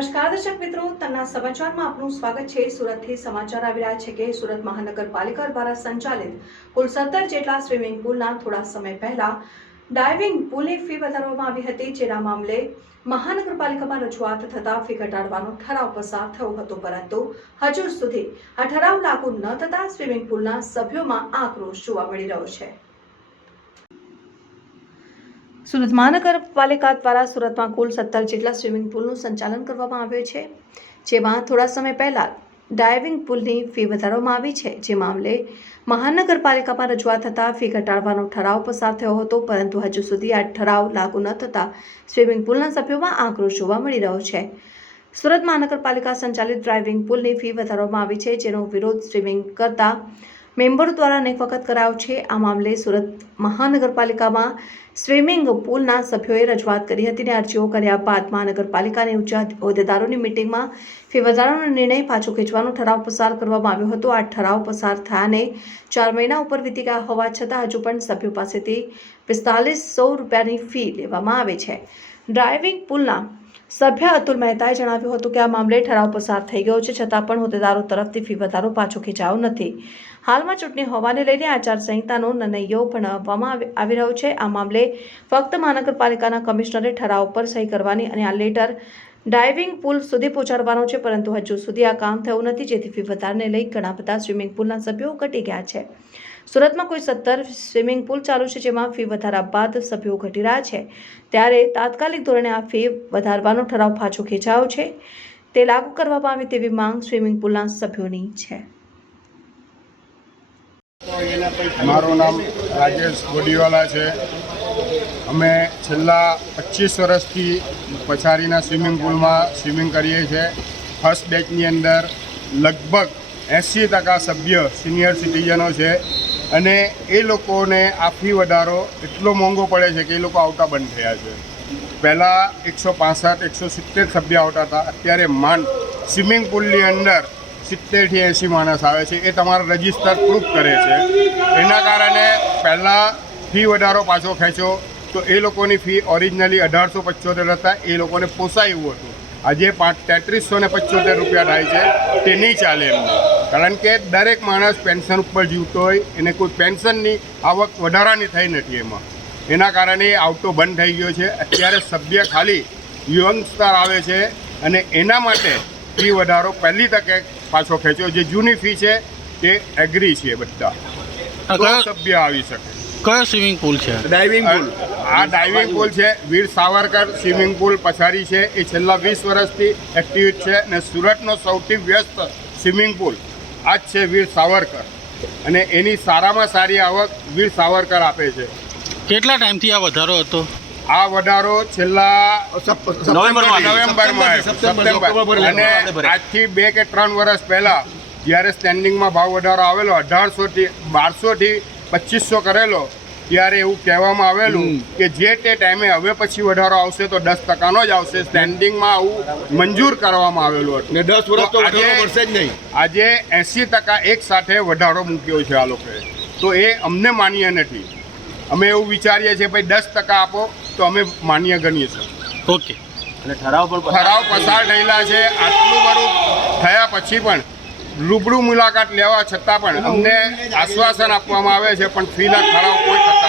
નમસ્કાર દર્શક મિત્રો, તના સમાચારમાં આપનું સ્વાગત છે। સુરતથી સમાચાર આવી રહ્યા છે કે સુરત મહાનગરપાલિકા દ્વારા સંચાલિત કુલ 17 જેટલા સ્વિમિંગ પુલના થોડા સમય પહેલા ડાઇવિંગ પુલની ફી વધારવામાં આવી હતી, જેના મામલે મહાનગરપાલિકામાં રજૂઆત થતા ફી ઘટાડવાનો ઠરાવ પસાર થયો હતો, પરંતુ હજુ સુધી આ ઠરાવ લાગુ ન થતા સ્વિમિંગ પુલના સભ્યોમાં આક્રોશ જોવા મળી રહ્યો છે। સુરત મહાનગરપાલિકા દ્વારા સુરતમાં કુલ 17 જેટલા સ્વિમિંગ પુલનું સંચાલન કરવામાં આવ્યું છે, જેમાં થોડા સમય પહેલા ડાઇવિંગ પુલની ફી વધારવામાં આવી છે, જે મામલે મહાનગરપાલિકામાં રજૂઆત થતાં ફી ઘટાડવાનો ઠરાવ પસાર થયો હતો, પરંતુ હજુ સુધી આ ઠરાવ લાગુ ન થતાં સ્વિમિંગ પુલના સભ્યોમાં આક્રોશ જોવા મળી રહ્યો છે। સુરત મહાનગરપાલિકા સંચાલિત ડ્રાઇવિંગ પુલની ફી વધારવામાં આવી છે, જેનો વિરોધ સ્વિમિંગ કરતા મેમ્બરો દ્વારા અનેક વખત કરાયો છે। આ મામલે સુરત મહાનગરપાલિકામાં સ્વિમિંગ પુલના સભ્યોએ રજૂઆત કરી હતી અને અરજીઓ કર્યા બાદ મહાનગરપાલિકાની ઉચ્ચ હોદ્દેદારોની મિટિંગમાં ફી વધારાનો નિર્ણય પાછો ખેંચવાનો ઠરાવ પસાર કરવામાં આવ્યો હતો। આ ઠરાવ પસાર થયાને 4 મહિના ઉપર વીતી ગયા હોવા છતાં હજુ પણ સભ્યો પાસેથી 4500 રૂપિયાની ફી લેવામાં આવે છે। ડ્રાઇવિંગ પુલના સભ્ય અતુલ મહેતાએ જણાવ્યું હતું કે આ મામલે ઠરાવ પસાર થઈ ગયો છે, છતાં પણ હોદ્દેદારો તરફથી ફી વધારો પાછો ખેંચાયો નથી। હાલમાં ચૂંટણી હોવાને લઈને આચારસંહિતાનો નિર્ણયો બનાવવામાં આવી રહ્યો છે। આ મામલે ફક્ત મહાનગરપાલિકાના કમિશનરે ઠરાવ પર સહી કરવાની અને આ લેટર ડાઇવિંગ પુલ સુધી પહોંચાડવાનો છે, પરંતુ હજુ સુધી આ કામ થયું નથી, જેથી ફી વધારને લઈ ઘણા બધા સ્વિમિંગ પુલના સભ્યો ઘટી ગયા છે। સુરતમાં કોઈ 17 સ્વિમિંગ પુલ ચાલુ છે, જેમાં ફી વધારા બાદ સભ્યો ઘટી રહ્યા છે, ત્યારે તાત્કાલિક ધોરણે આ ફી વધારવાનો ઠરાવ પાછો ખેંચાયો છે, તે લાગુ કરવામાં આવે તેવી માંગ સ્વિમિંગ પુલના સભ્યોની છે। મારું નામ રાજેશ ગોડીવાલા છે। અમે છેલ્લા 25 વર્ષથી પછારીના સ્વિમિંગ પુલમાં સ્વિમિંગ કરીએ છીએ। ફર્સ્ટ બેચની અંદર લગભગ 80% સભ્ય સિનિયર સિટીઝનો છે, અને એ લોકોને આ ફી વધારો એટલો મોંઘો પડે છે કે એ લોકો આવતા બંધ થયા છે। પહેલાં 165 170 સભ્ય આવતા હતા, અત્યારે માંડ સ્વિમિંગ પુલની અંદર 70 થી 80 માણસ આવે છે। એ તમારા રજિસ્ટર પ્રૂફ કરે છે। એના કારણે પહેલાં ફી વધારો પાછો ખેંચો તો એ લોકોની ફી ઓરિજિનલી 1875 હતા, એ લોકોને પોસાય એવું હતું। આજે 3375 રૂપિયા થાય છે, તે નહીં ચાલે એમને, કારણ કે દરેક માણસ પેન્શન ઉપર જીવતો હોય, એને કોઈ પેન્શનની આવક વધારાની થઈ નથી એમાં, એના કારણે એ આવતો બંધ થઈ ગયો છે। અત્યારે સભ્ય ખાલી યંગસ્ટર આવે છે, અને એના માટે ફી વધારો પહેલી તકે પાછો ખેંચ્યો। જે જૂની ફી છે તે એગ્રી છે બધા, તો સભ્ય આવી શકે। કયો સ્વિમિંગ પુલ છે? ડાઇવિંગ પુલ। આ ડાઇવિંગ પુલ છે વીર સાવરકર સ્વિમિંગ પુલ પછારી છે, એ છેલ્લા 20 વર્ષથી એક્ટિવ છે, અને સુરતનો સૌથી વ્યસ્ત સ્વિમિંગ પુલ આ જ છે વીર સાવરકર, અને એની સારામાં સારી આવક વીર સાવરકર આપે છે। કેટલા ટાઈમથી આ વધારો હતો? આ વધારો છેલ્લા નવેમ્બરમાં, અને આજથી 2 કે 3 વર્ષ પહેલાં જ્યારે સ્ટેન્ડિંગમાં ભાવ વધારો આવેલો 1800 થી 1200 થી 2500 કરેલો, ત્યારે એવું કહેવામાં આવેલું કે જે તે ટાઈમે હવે પછી વધારો આવશે તો 10%નો જ આવશે। સ્ટેન્ડિંગમાં આવું મંજૂર કરવામાં આવેલું હતું, 10 વર્ષ તો વધારો મળશે જ નહીં। આજે 80% એક સાથે વધારો મૂક્યો છે આ લોકોએ, તો એ અમને માન્ય નથી। અમે એવું વિચારીએ છીએ ભાઈ 10% આપો તો અમે માન્ય ગણીએ છીએ। ઓકે, અને ઠરાવ પસાર થયેલા છે, આટલું બધું થયા પછી પણ રૂબરૂ મુલાકાત લેવા છતાં પણ અમને આશ્વાસન આપવામાં આવે છે, પણ ફીના ઠરાવ કોઈ